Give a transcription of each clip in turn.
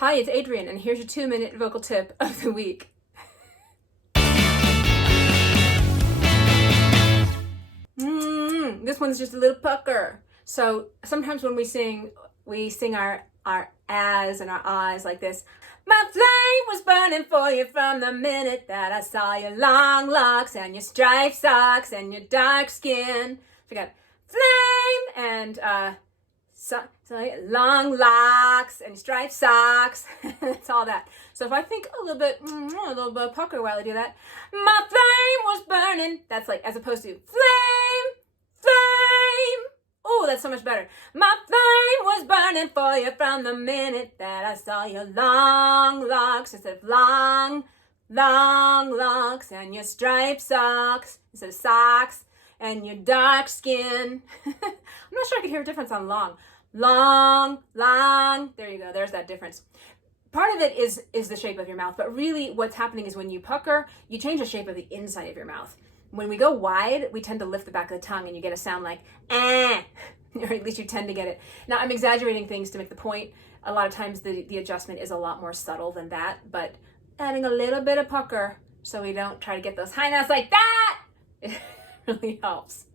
Hi, it's Adrienne, and here's your 2-minute vocal tip of the week. This one's just a little pucker. So sometimes when we sing our ahs and our ahs like this. My flame was burning for you from the minute that I saw your long locks and your striped socks and your dark skin. Forgot flame and so long locks and striped socks. It's all that. So if I think a little bit of pucker while I do that, my flame was burning. That's like as opposed to flame. Oh, that's so much better. My flame was burning for you from the minute that I saw your long locks instead of long locks and your striped socks instead of socks and your dark skin. I'm not sure I could hear a difference on long. There you go. There's that difference. Part of it is the shape of your mouth, but really what's happening is when you pucker, you change the shape of the inside of your mouth. When we go wide, we tend to lift the back of the tongue and you get a sound like, or at least you tend to get it. Now, I'm exaggerating things to make the point. A lot of times the adjustment is a lot more subtle than that, but adding a little bit of pucker so we don't try to get those high notes like that, it really helps.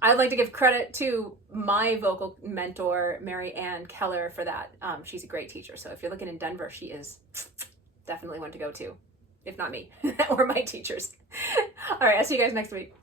I'd like to give credit to my vocal mentor, Mary Ann Keller, for that. She's a great teacher. So if you're looking in Denver, she is definitely one to go to, if not me or my teachers. All right, I'll see you guys next week.